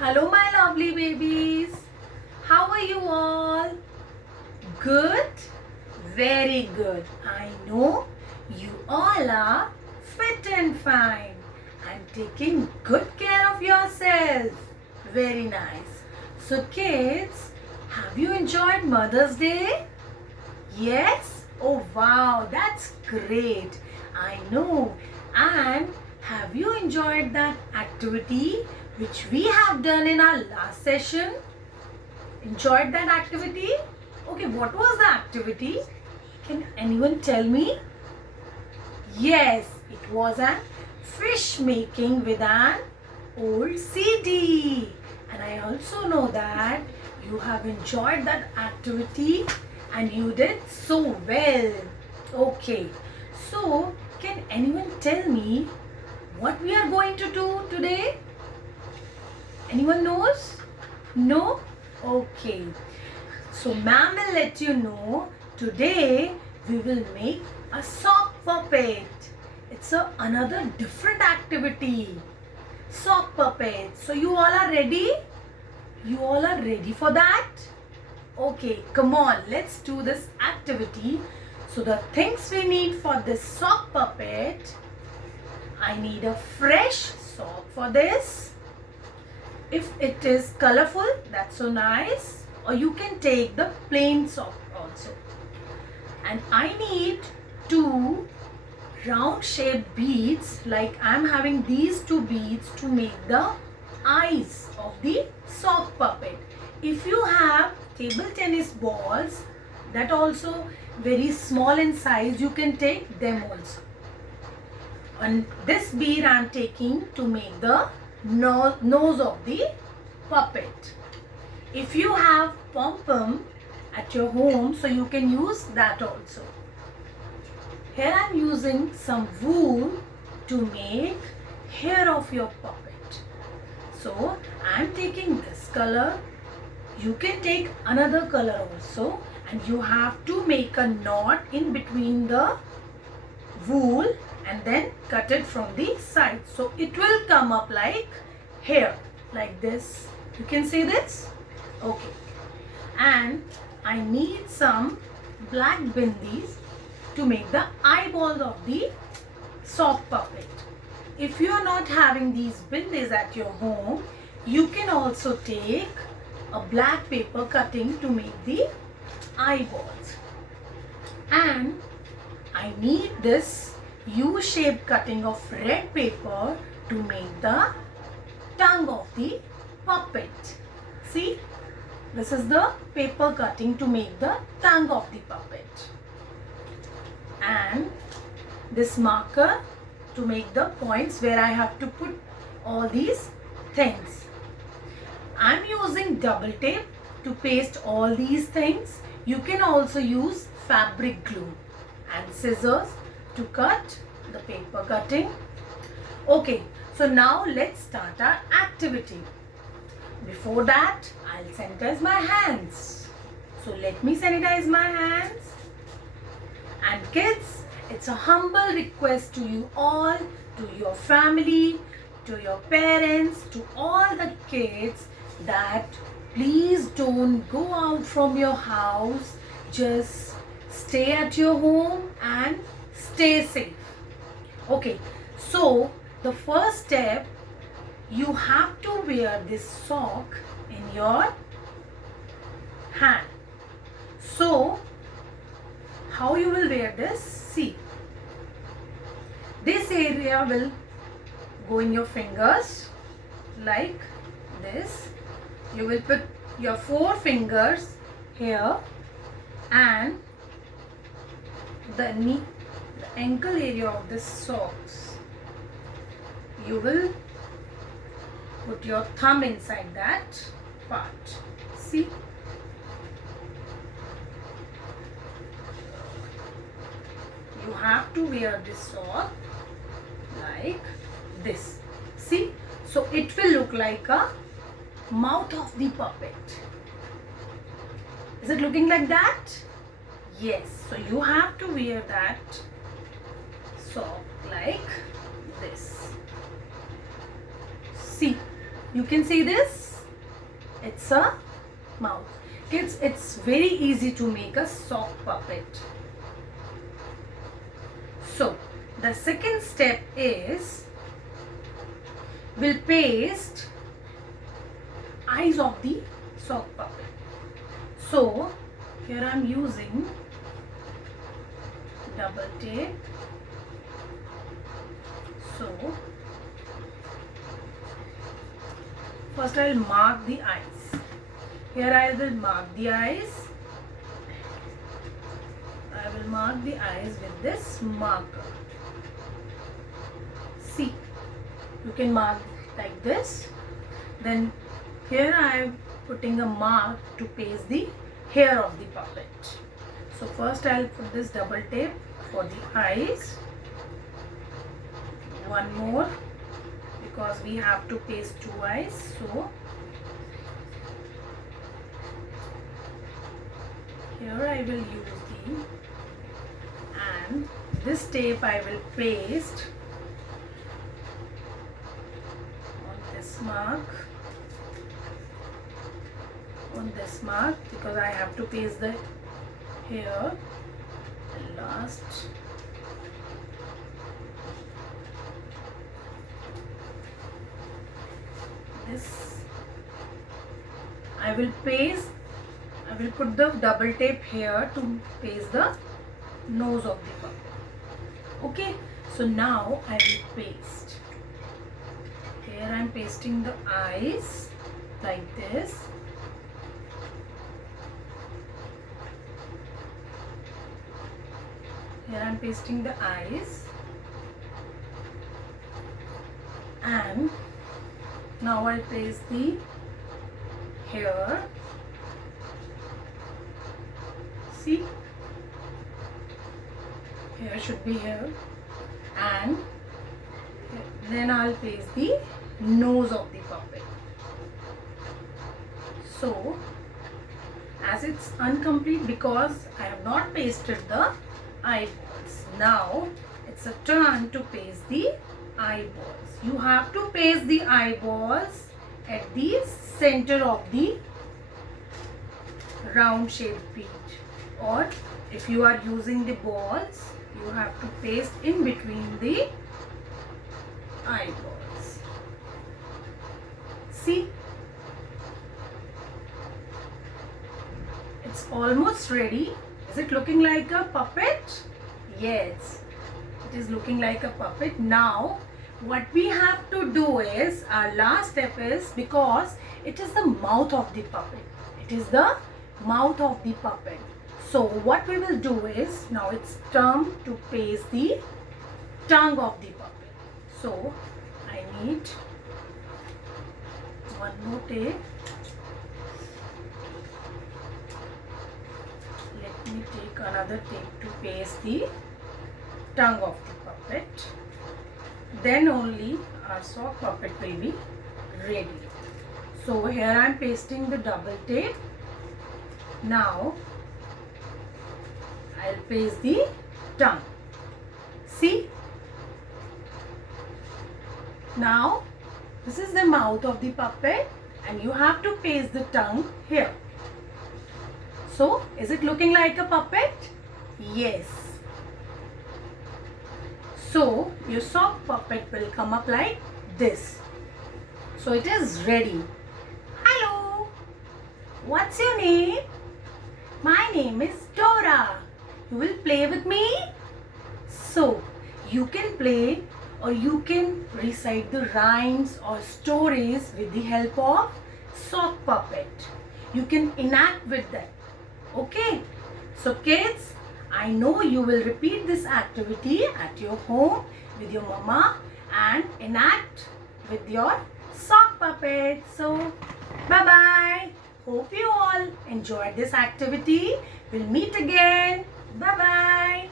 Hello, my lovely babies. How are you all? Good? Very good. I know you all are fit and fine and taking good care of yourself. Very nice. So, kids, have you enjoyed Mother's Day? Yes? Oh, wow, that's great. I know. And have you enjoyed that activity which we have done in our last session? Enjoyed that activity? Okay, what was the activity? Can anyone tell me? Yes, it was an fish making with an old CD. And I also know that you have enjoyed that activity and you did so well. Okay, so can anyone tell me what we are going to do today? Anyone knows? No? Okay. So ma'am will let you know today we will make a sock puppet. It's another different activity. Sock puppet. So you all are ready? You all are ready for that? Okay, come on, let's do this activity. So the things we need for this sock puppet, I need a fresh sock for this. If it is colorful, that's so nice. Or you can take the plain sock also. And I need two round shaped beads, like I'm having these two beads to make the eyes of the sock puppet. If you have table tennis balls that also very small in size, you can take them also. And this bead I am taking to make the nose of the puppet. If you have pom-pom at your home, so you can use that also. Here I am using some wool to make hair of your puppet. So I am taking this color. You can take another color also, and you have to make a knot in between the wool and then cut it from the side. So it will come up like hair, like this. You can see this? Okay. And I need some black bindis to make the eyeballs of the sock puppet. If you are not having these bindis at your home, you can also take a black paper cutting to make the eyeballs. And I need this U-shaped cutting of red paper to make the tongue of the puppet. See, this is the paper cutting to make the tongue of the puppet. And this marker to make the points where I have to put all these things. I'm using double tape to paste all these things. You can also use fabric glue and scissors to cut the paper cutting. Okay, so now let's start our activity. Before that, I'll sanitize my hands. So let me sanitize my hands. And kids, it's a humble request to you all, to your family, to your parents, to all the kids, that please don't go out from your house. Just stay at your home and stay safe. Okay, so the first step, you have to wear this sock in your hand. So how you will wear this? See, this area will go in your fingers like this. You will put your 4 fingers here, and the knee, the ankle area of the socks, you will put your thumb inside that part. See, you have to wear this sock like this. See, so it will look like a mouth of the puppet. Is it looking like that? Yes, so you have to wear that sock like this. See, you can see this? It's a mouth. Kids, it's very easy to make a sock puppet. So, the second step is we'll paste eyes of the sock puppet. So, here I am using double tape. So, first I will mark the eyes. Here I will mark the eyes. I will mark the eyes with this marker. See, you can mark like this. Then here I am putting a mark to paste the hair of the puppet. So first I will put this double tape for the eyes. One more, because we have to paste two eyes. So here I will use the, and this tape I will paste on this mark, because I have to paste the hair last. This I will put the double tape here to paste the nose of the puppet. Okay, so now I will paste. Here I am pasting the eyes like this. Here I am pasting the eyes, and now I'll place the hair. See, here should be here, and then I'll place the nose of the puppet. So, as it's incomplete because I have not pasted the eyeballs. Now it's a turn to paste the eyeballs. You have to paste the eyeballs at the center of the round shaped bead, or if you are using the balls, you have to paste in between the eyeballs. See, it's almost ready. Is it looking like a puppet? Yes, it is looking like a puppet. Now what we have to do is, our last step is, because it is the mouth of the puppet. It is the mouth of the puppet. So what we will do is, now it's time to paste the tongue of the puppet. So I need one more tape. Let me take another tape to paste the tongue of the puppet. Then only our sock puppet will be ready. So here I am pasting the double tape. Now I'll paste the tongue. See? Now this is the mouth of the puppet, and you have to paste the tongue here. So, is it looking like a puppet? Yes. So, your sock puppet will come up like this. So, it is ready. Hello. What's your name? My name is Dora. You will play with me? So, you can play, or you can recite the rhymes or stories with the help of sock puppet. You can enact with that. Okay, so kids, I know you will repeat this activity at your home with your mama and enact with your sock puppet. So, bye-bye. Hope you all enjoyed this activity. We'll meet again. Bye-bye.